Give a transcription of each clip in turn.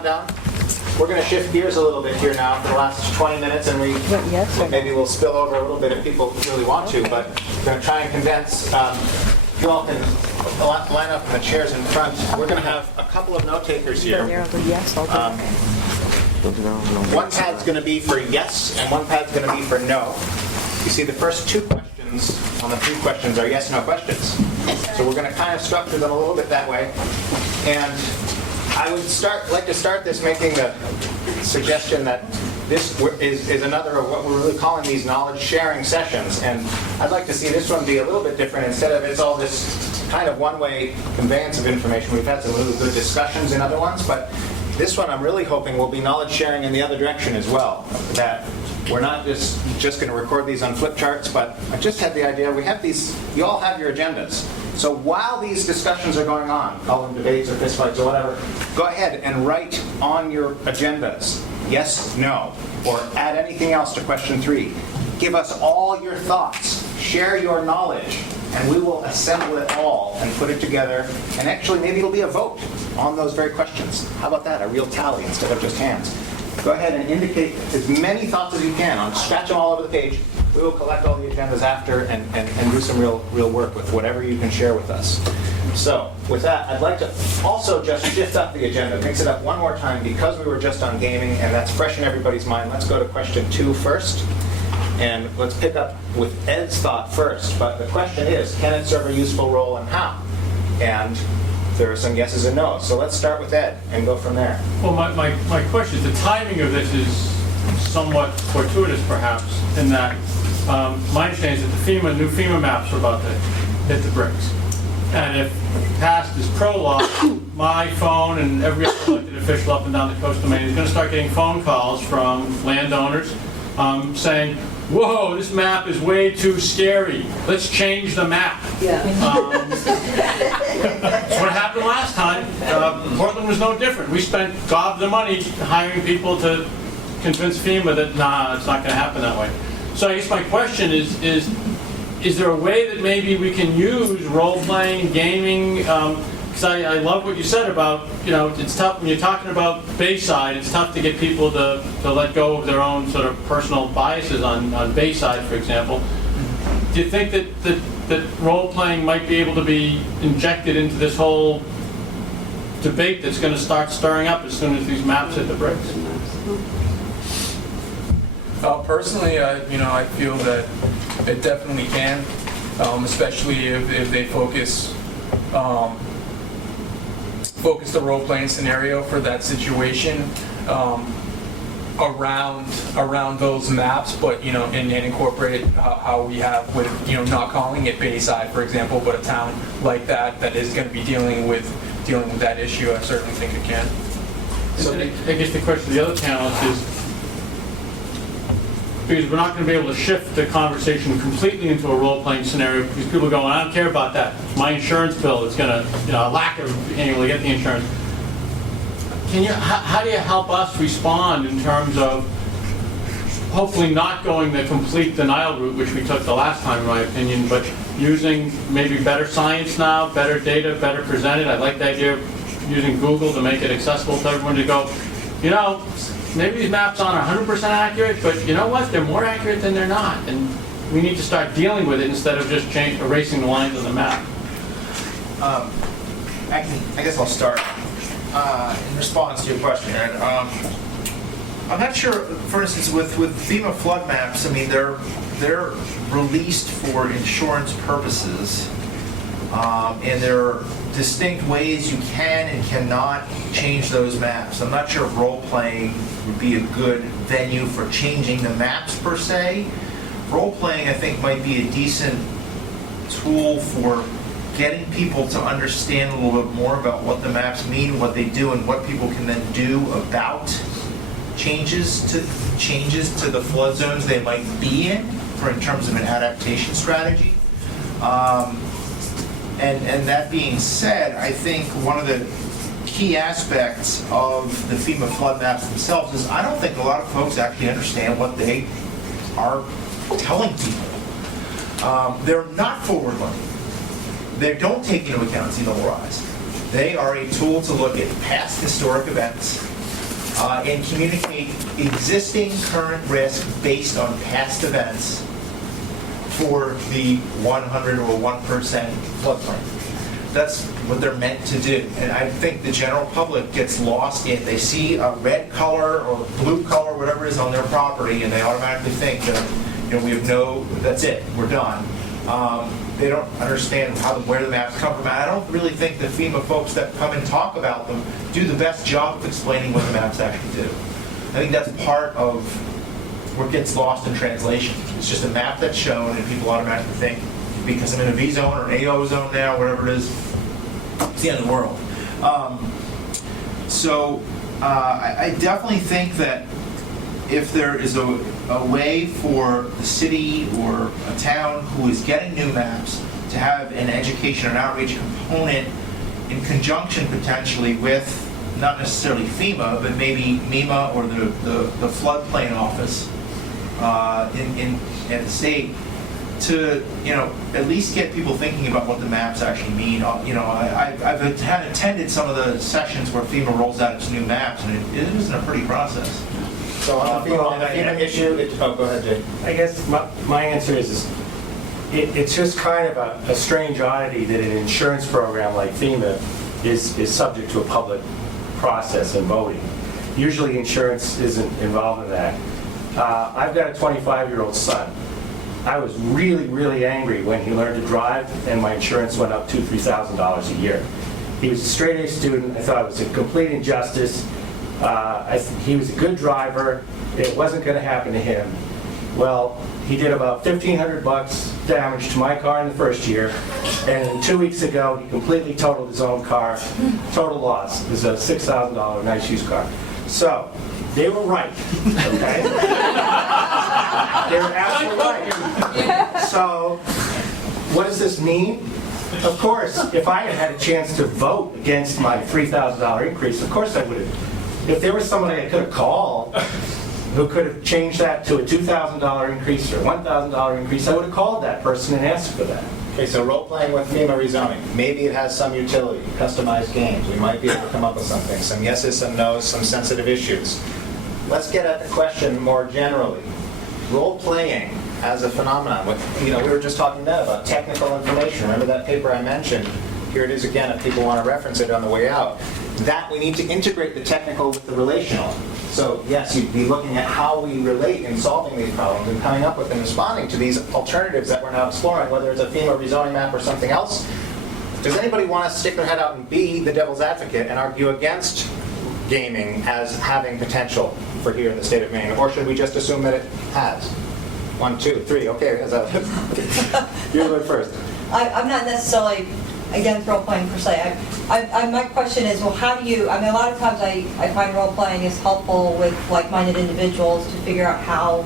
on down. We're going to shift gears a little bit here now for the last 20 minutes, and maybe we'll spill over a little bit if people really want to, but we're going to try and condense. You all can line up in the chairs in front. We're going to have a couple of note takers here. One pad's going to be for yes, and one pad's going to be for no. You see, the first two questions on the three questions are yes/no questions. So we're going to kind of structure them a little bit that way. And I would like to start this making the suggestion that this is another of what we're really calling these knowledge sharing sessions. And I'd like to see this one be a little bit different. Instead of it's all this kind of one-way conveyance of information. We've had some really good discussions in other ones, but this one I'm really hoping will be knowledge sharing in the other direction as well. That we're not just going to record these on flip charts, but I just had the idea, we have these, you all have your agendas. So while these discussions are going on, call them debates or fistfights or whatever, go ahead and write on your agendas, yes, no, or add anything else to question 3. Give us all your thoughts, share your knowledge, and we will assemble it all and put it together, and actually maybe it'll be a vote on those very questions. How about that, a real tally instead of just hands? Go ahead and indicate as many thoughts as you can. Scratch them all over the page. We will collect all the agendas after and do some real work with whatever you can share with us. So with that, I'd like to also just shift up the agenda, mix it up one more time because we were just on gaming and that's fresh in everybody's mind. Let's go to question 2 first. And let's pick up with Ed's thought first. But the question is, can it serve a useful role and how? And there are some yeses and nos. So let's start with Ed and go from there. Well, my question is, the timing of this is somewhat fortuitous perhaps, in that my understanding is that the new FEMA maps are about to hit the bricks. And if passed as pro-law, my phone and every other elected official up and down the coast of Maine is going to start getting phone calls from landowners saying, whoa, this map is way too scary. Let's change the map. Yeah. That's what happened last time. Portland was no different. We spent gobs of money hiring people to convince FEMA that, nah, it's not going to happen that way. So I guess my question is there a way that maybe we can use role-playing, gaming, because I love what you said about, it's tough when you're talking about Bayside, it's tough to get people to let go of their own sort of personal biases on Bayside, for example. Do you think that role-playing might be able to be injected into this whole debate that's going to start stirring up as soon as these maps hit the bricks? Personally, I feel that it definitely can, especially if they focus the role-playing scenario for that situation around those maps, but and incorporate it how we have with not calling it Bayside, for example, but a town like that is going to be dealing with that issue. I certainly think it can. So I guess the question to the other panelists is, because we're not going to be able to shift the conversation completely into a role-playing scenario because people are going, I don't care about that. My insurance bill is going to, lack of being able to get the insurance. How do you help us respond in terms of hopefully not going the complete denial route, which we took the last time, in my opinion, but using maybe better science now, better data, better presented. I like the idea of using Google to make it accessible to everyone to go, maybe these maps aren't 100% accurate, but you know what? They're more accurate than they're not. And we need to start dealing with it instead of just erasing the lines on the map. I guess I'll start in response to your question, Ed. I'm not sure, for instance, with FEMA flood maps, I mean, they're released for insurance purposes, and there are distinct ways you can and cannot change those maps. I'm not sure if role-playing would be a good venue for changing the maps per se. Role-playing, I think, might be a decent tool for getting people to understand a little bit more about what the maps mean, what they do, and what people can then do about changes to the flood zones they might be in, in terms of an adaptation strategy. And that being said, I think one of the key aspects of the FEMA flood maps themselves is I don't think a lot of folks actually understand what they are telling people. They're not forward-looking. They don't take into account sea level rise. They are a tool to look at past historic events and communicate existing current risk based on past events for the 100 or 1% floodplain. That's what they're meant to do. And I think the general public gets lost in, they see a red color or blue color, whatever it is on their property, and they automatically think that, we have that's it, we're done. They don't understand where the maps come from. I don't really think the FEMA folks that come and talk about them do the best job of explaining what the maps actually do. I think that's part of what gets lost in translation. It's just a map that's shown, and people automatically think, because I'm in a V zone or an AO zone now, whatever it is, it's the end of the world. I definitely think that if there is a way for the city or a town who is getting new maps to have an education and outreach component in conjunction potentially with not necessarily FEMA, but maybe MEMA or the floodplain office at the state, to at least get people thinking about what the maps actually mean. I've attended some of the sessions where FEMA rolls out its new maps, and it isn't a pretty process. So on the FEMA issue, go ahead, Jay. I guess my answer is it's just kind of a strange oddity that an insurance program like FEMA is subject to a public process and voting. Usually insurance isn't involved in that. I've got a 25-year-old son. I was really, really angry when he learned to drive and my insurance went up $2,000 to $3,000 a year. He was a straight-A student. I thought it was a complete injustice. He was a good driver. It wasn't going to happen to him. Well, he did about $1,500 damage to my car in the first year, and 2 weeks ago he completely totaled his own car. Total loss. It was a $6,000 nice used car. So they were right. Okay. They were absolutely right. So what does this mean? Of course, if I had had a chance to vote against my $3,000 increase, of course I would have. If there was somebody I could have called who could have changed that to a $2,000 increase or $1,000 increase, I would have called that person and asked for that. Okay, so role-playing with FEMA rezoning. Maybe it has some utility, customized games. We might be able to come up with something. Some yeses, some nos, some sensitive issues. Let's get at the question more generally. Role-playing as a phenomenon. We were just talking then about technical information. Remember that paper I mentioned? Here it is again if people want to reference it on the way out. That we need to integrate the technical with the relational. So yes, you'd be looking at how we relate in solving these problems and coming up with and responding to these alternatives that we're now exploring, whether it's a FEMA rezoning map or something else. Does anybody want to stick their head out and be the devil's advocate and argue against gaming as having potential for here in the state of Maine? Or should we just assume that it has? 1, 2, 3, okay. You're going first. I'm not necessarily against role-playing per se. My question is, well, how do you, a lot of times I find role-playing is helpful with like-minded individuals to figure out how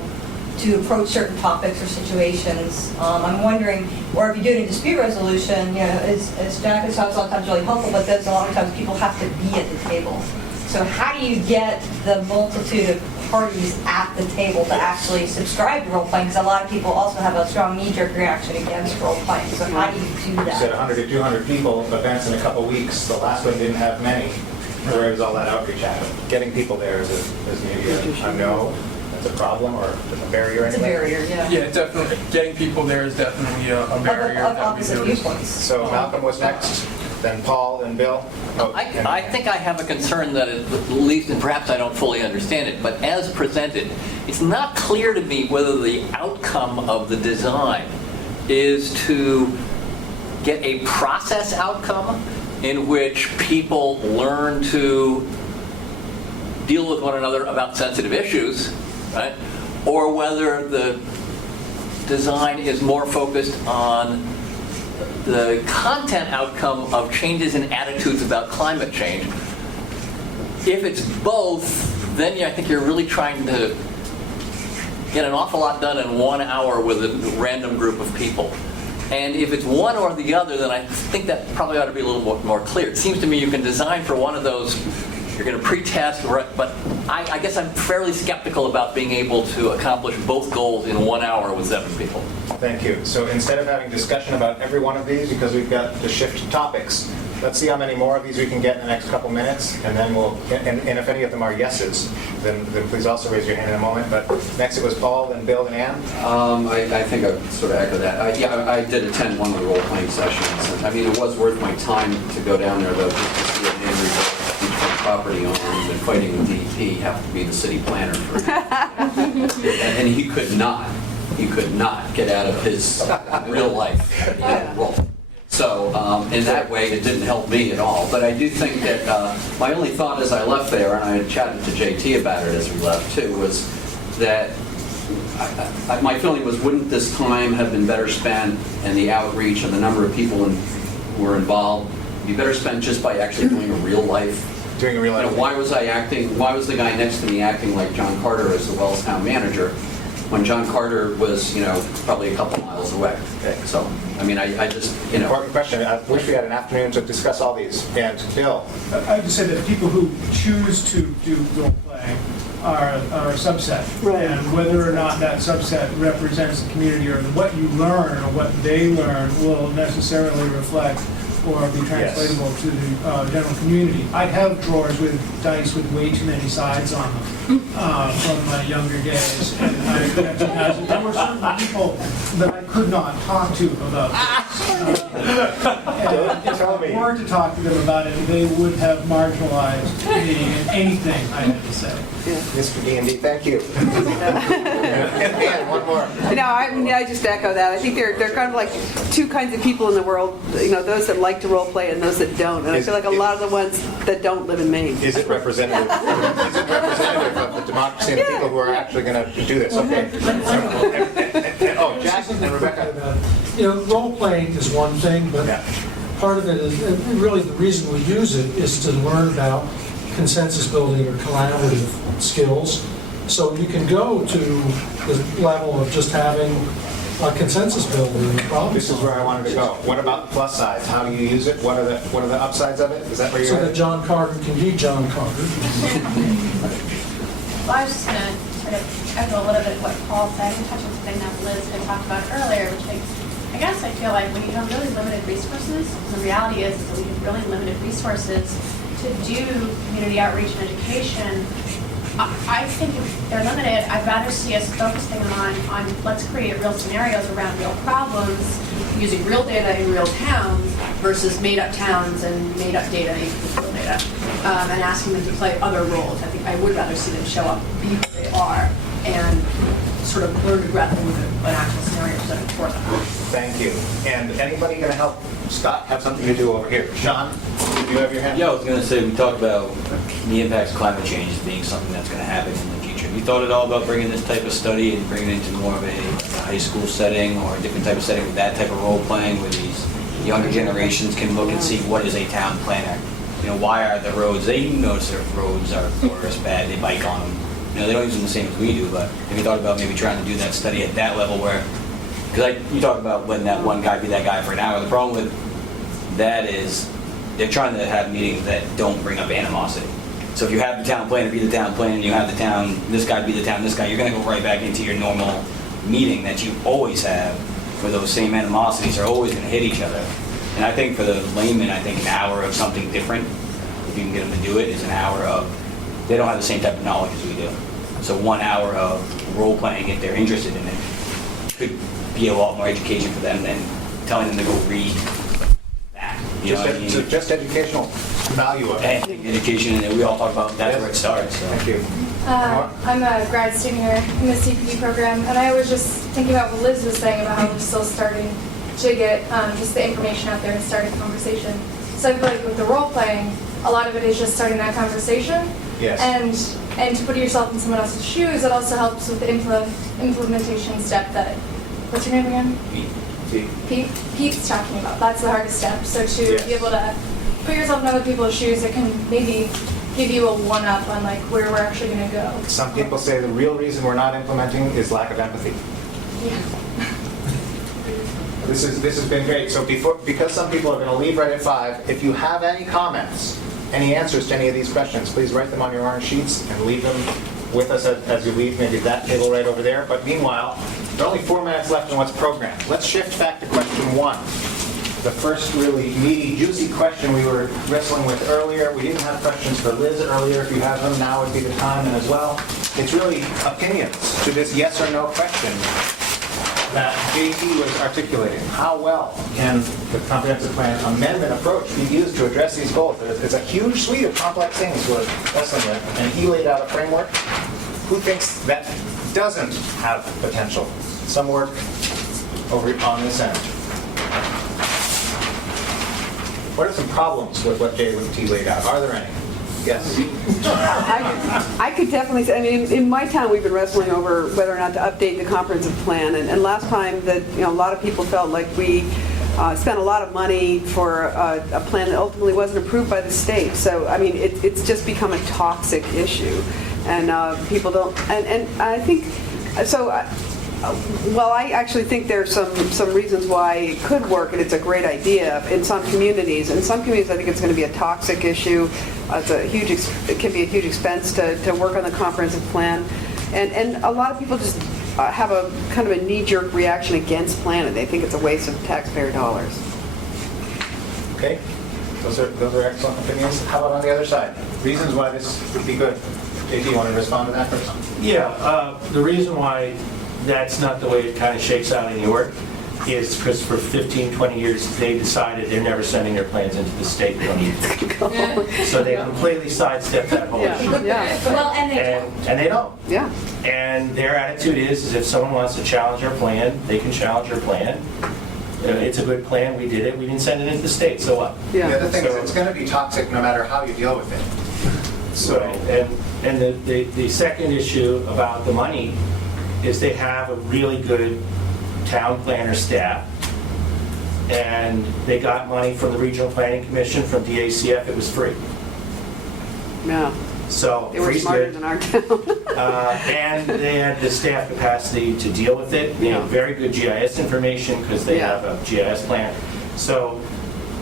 to approach certain topics or situations. I'm wondering, or if you do it in dispute resolution, as Jack has talked, a lot of times really helpful, but there's a lot of times people have to be at the table. So how do you get the multitude of parties at the table to actually subscribe to role-playing? Because a lot of people also have a strong knee-jerk reaction against role-playing. So how do you do You said that? 100 to 200 people, events in a couple weeks. The last one didn't have many. Where was all that outreach happen? Getting people there is maybe a no, that's a problem or a barrier It's a anyway? barrier, yeah. Yeah, definitely. Getting people there is definitely a barrier Of that we opposite notice. viewpoints. So Malcolm was next, then Paul, then Bill. Oh, and- I think I have a concern that at least, and perhaps I don't fully understand it, but as presented, it's not clear to me whether the outcome of the design is to get a process outcome in which people learn to deal with one another about sensitive issues, right? Or whether the design is more focused on the content outcome of changes in attitudes about climate change. If it's both, then I think you're really trying to get an awful lot done in 1 hour with a random group of people. And if it's one or the other, then I think that probably ought to be a little more clear. It seems to me you can design for one of those, you're going to pre-test, but I guess I'm fairly skeptical about being able to accomplish both goals in 1 hour with 7 people. Thank you. So instead of having discussion about every one of these, because we've got to shift topics, let's see how many more of these we can get in the next couple minutes, and then we'll, and if any of them are yeses, then please also raise your hand in a moment. But next it was Paul, then Bill, and Ann. I think I would sort of echo that. Yeah, I did attend one of the role-playing sessions. And, I mean, it was worth my time to go down there, though, just to see a man revoke beachfront property owners and fighting with DEP have to be the city planner for and he could not get out of his real life role. So in that way, it didn't help me at all. But I do think that my only thought as I left there, and I had chatted to JT about it as we left too, was that my feeling was, wouldn't this time have been better spent, and the outreach and the number of people who were involved be better spent just by actually doing a real life? Doing a real life. Why was the guy next to me acting like John Carter as the Wells Town manager, when John Carter was, probably a couple miles away? Okay, so, I mean, I just, Important question. I wish we had an afternoon to discuss all these. And Bill? I would say that people who choose to do role-playing are a subset. Right. And whether or not that subset represents the community, or what you learn or what they learn will necessarily reflect or be translatable to the general community. I have drawers with dice with way too many sides on them from my younger days. And there were certain people that I could not talk to about this. And if I were to talk to them about it, they would have marginalized me in anything I had to say. Mr. D&D, thank you. And Ann, one more. No, I just echo that. I think there are kind of like two kinds of people in the world, those that like to role play and those that don't. And I feel like a lot of the ones that don't live in Maine. Is it representative? Is it representative of the democracy and the people who are actually going to do this? Okay. Oh, Jack and Rebecca. Role-playing is one thing, but part of it is, really the reason we use it is to learn about consensus building or collaborative skills. So you can go to the level of just having a consensus building problem. This is where I wanted to go. What about the plus sides? How do you use it? What are the upsides of it? Is that where you're So at? that John Carter can be John Carter. Well, I was just going to sort of echo a little bit what Paul said and touch on something that Liz had talked about earlier, which I guess I feel like when you have really limited resources, the reality is that we have really limited resources to do community outreach and education. I think if they're limited, I'd rather see us focusing on let's create real scenarios around real problems using real data in real towns versus made-up towns and made-up data equals real data, and asking them to play other roles. I think I would rather see them show up, be who they are, and sort of learn to grapple with an actual scenario presented for them. Thank you. And anybody going to help Scott have something to do over here? Sean, do you have your hand? Yeah, I was going to say, we talked about the impacts of climate change as being something that's going to happen in the future. Have you thought at all about bringing this type of study and bringing it into more of a high school setting or a different type of setting with that type of role playing, where these younger generations can look and see what is a town planner? Why are the roads, they notice their roads are porous, bad, they bike on them. They don't use them the same as we do, but have you thought about maybe trying to do that study at that level where, because you talk about letting that one guy be that guy for an hour. The problem with that is they're trying to have meetings that don't bring up animosity. So if you have the town planner be the town planner, and you have the town, this guy be the town, this guy, you're going to go right back into your normal meeting that you always have, where those same animosities are always going to hit each other. And I think for the layman, I think an hour of something different, if you can get them to do it, is an hour of, they don't have the same type of knowledge as we do. So 1 hour of role playing, if they're interested in it, could be a lot more education for them than telling them to go read that. So just educational value of it. And education, and we all talk about that's where it starts. So. Thank you. I'm a grad student here in the CPD program, and I was just thinking about what Liz was saying about how we're still starting to get just the information out there and start a conversation. So I feel like with the role playing, a lot of it is just starting that conversation. Yes. And to put yourself in someone else's shoes, it also helps with the implementation step that, what's your name again? Pete's talking about. That's the hardest step. So to be able to put yourself in other people's shoes, it can maybe give you a one-up on like where we're actually going to go. Some people say the real reason we're not implementing is lack of empathy. Yeah. This has been great. So because some people are going to leave right at 5, if you have any comments, any answers to any of these questions, please write them on your orange sheets and leave them with us as you leave, maybe that table right over there. But meanwhile, there are only 4 minutes left in what's programmed. Let's shift back to question 1. the first really meaty, juicy question we were wrestling with earlier. We didn't have questions for Liz earlier. If you have them, now would be the time as well. It's really opinions to this yes or no question that JT was articulating. How well can the comprehensive plan amendment approach be used to address these goals? It's a huge suite of complex things we're wrestling with, and he laid out a framework. Who thinks that doesn't have potential? Some work over on this end. What are some problems with what JT laid out? Are there any? Yes. I could definitely say, I mean, in my town, we've been wrestling over whether or not to update the comprehensive plan. And last time that, a lot of people felt like we spent a lot of money for a plan that ultimately wasn't approved by the state. So, I mean, it's just become a toxic issue. And people don't, and I think, so, well, I actually think there's some reasons why it could work, and it's a great idea in some communities. In some communities, I think it's going to be a toxic issue. It can be a huge expense to work on the comprehensive plan. And a lot of people just have a kind of a knee-jerk reaction against planning. They think it's a waste of taxpayer dollars. Okay, those are excellent opinions. How about on the other side? Reasons why this would be good. JT, you want to respond to that first? Yeah, the reason why that's not the way it kind of shakes out in New York is because for 15, 20 years, they decided they're never sending their plans into the state. So they completely sidestepped that whole issue. Well, and they And they don't. Yeah. And their attitude is if someone wants to challenge our plan, they can challenge our plan. It's a good plan, we did it, we didn't send it into the state, so what? Yeah. The other thing is it's going to be toxic no matter how you deal with it. So, and the second issue about the money is they have a really good town planner staff, and they got money from the Regional Planning Commission, from DACF, it was free. Yeah. So, They were free's smarter good. than our town. And they had the staff capacity to deal with it. They have very good GIS information because they have a GIS plan. So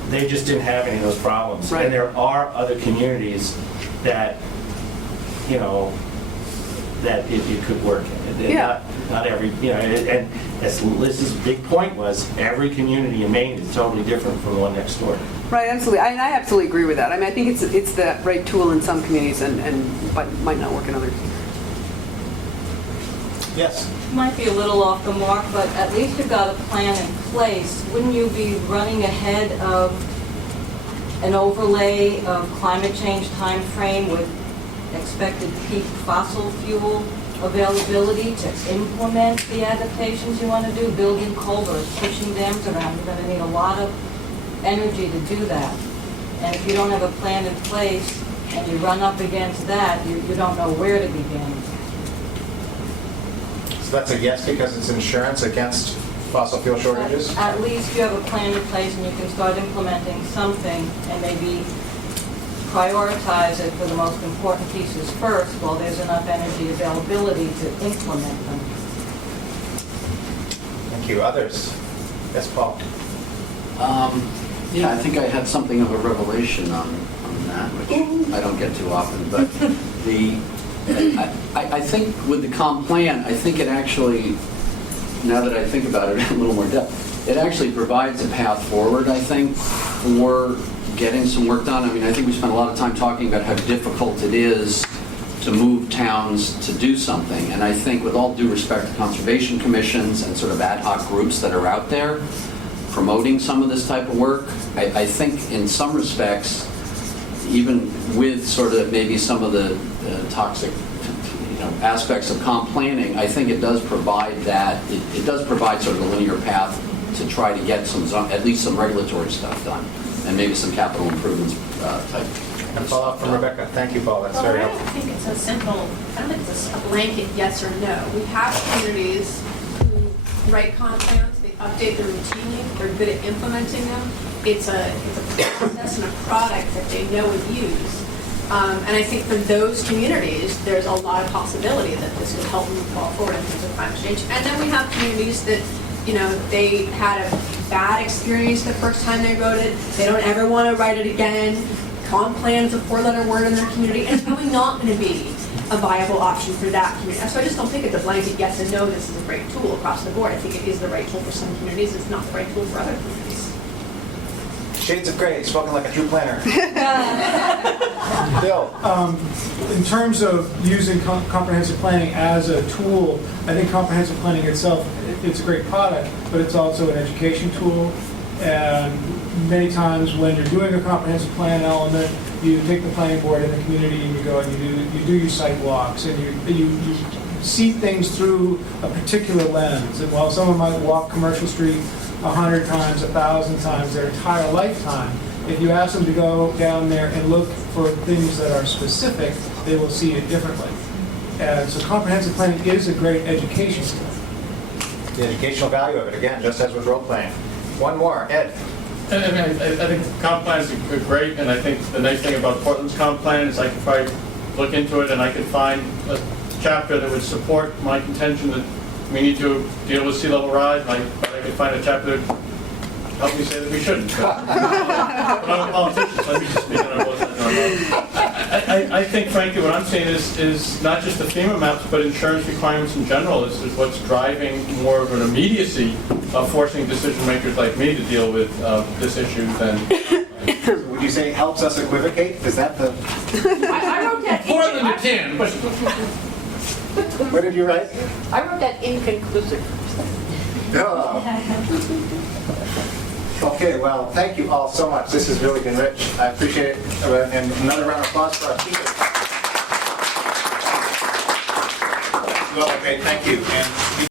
they just didn't have any of those problems. Right. And there are other communities that, that it could work. Yeah. Not every, and as Liz's big point was, every community in Maine is totally different from the one next door. Right, absolutely. I absolutely agree with that. I mean, I think it's the right tool in some communities but might not work in others. Yes. might be a little off the mark, but at least you've got a plan in place. Wouldn't you be running ahead of an overlay of climate change timeframe with expected peak fossil fuel availability to implement the adaptations you want to do, building culverts, pushing dams around? You're going to need a lot of energy to do that. And if you don't have a plan in place and you run up against that, you don't know where to begin. So that's a yes because it's insurance against fossil fuel shortages? At least you have a plan in place and you can start implementing something and maybe prioritize it for the most important pieces first while there's enough energy availability to implement them. Thank you. Others? Yes, Paul? Yeah, I think I had something of a revelation on that, which I don't get too often, but I think with the comp plan, I think it actually, now that I think about it in a little more depth, it actually provides a path forward, I think, for getting some work done. I mean, I think we spent a lot of time talking about how difficult it is to move towns to do something, and I think with all due respect to conservation commissions and sort of ad hoc groups that are out there promoting some of this type of work, I think in some respects, even with sort of maybe some of the toxic aspects of comp planning, I think it does provide that, it does provide sort of a linear path to try to get some, at least some regulatory stuff done, and maybe some capital improvements type. And follow-up from Rebecca. Thank you, Paul. That's very I helpful. don't think it's a simple, I don't think it's a blanket yes or no. We have communities who write comp plans, they update them routinely, they're good at implementing them. It's a process and a product that they know and use. And I think for those communities, there's a lot of possibility that this would help move forward in terms of climate change. And then we have communities that, they had a bad experience the first time they wrote it. They don't ever want to write it again. Comp plan is a four-letter word in their community, and it's probably not going to be a viable option for that community. So I just don't think it's a blanket yes and no, this is a great tool across the board. I think it is the right tool for some communities, it's not the right tool for other communities. Shades of gray, spoken like a true planner. Bill? In terms of using comprehensive planning as a tool, I think comprehensive planning itself, it's a great product, but it's also an education tool. And many times when you're doing a comprehensive plan element, you take the planning board in the community and you go and you do your site walks and you see things through a particular lens. And while someone might walk Commercial Street 100 times, 1,000 times their entire lifetime, if you ask them to go down there and look for things that are specific, they will see it differently. And so comprehensive planning is a great education tool. The educational value of it, again, just as with role playing. One more, Ed. I think comp plans are great, and I think the nice thing about Portland's comp plan is I could probably look into it and I could find a chapter that would support my contention that we need to deal with sea level rise, but I could find a chapter that help me say that we shouldn't. But I'm a politician, so let me just speak on both sides. I think, frankly, what I'm saying is not just the FEMA maps, but insurance requirements in general is what's driving more of an immediacy of forcing decision makers like me to deal with this issue than. Would you say it helps us equivocate? Is that the... I wrote that. More than you can, but What did you write? I wrote that inconclusive. Okay, well, thank you all so much. This has really been rich. I appreciate it. And another round of applause for our speakers. Well, okay, thank you. And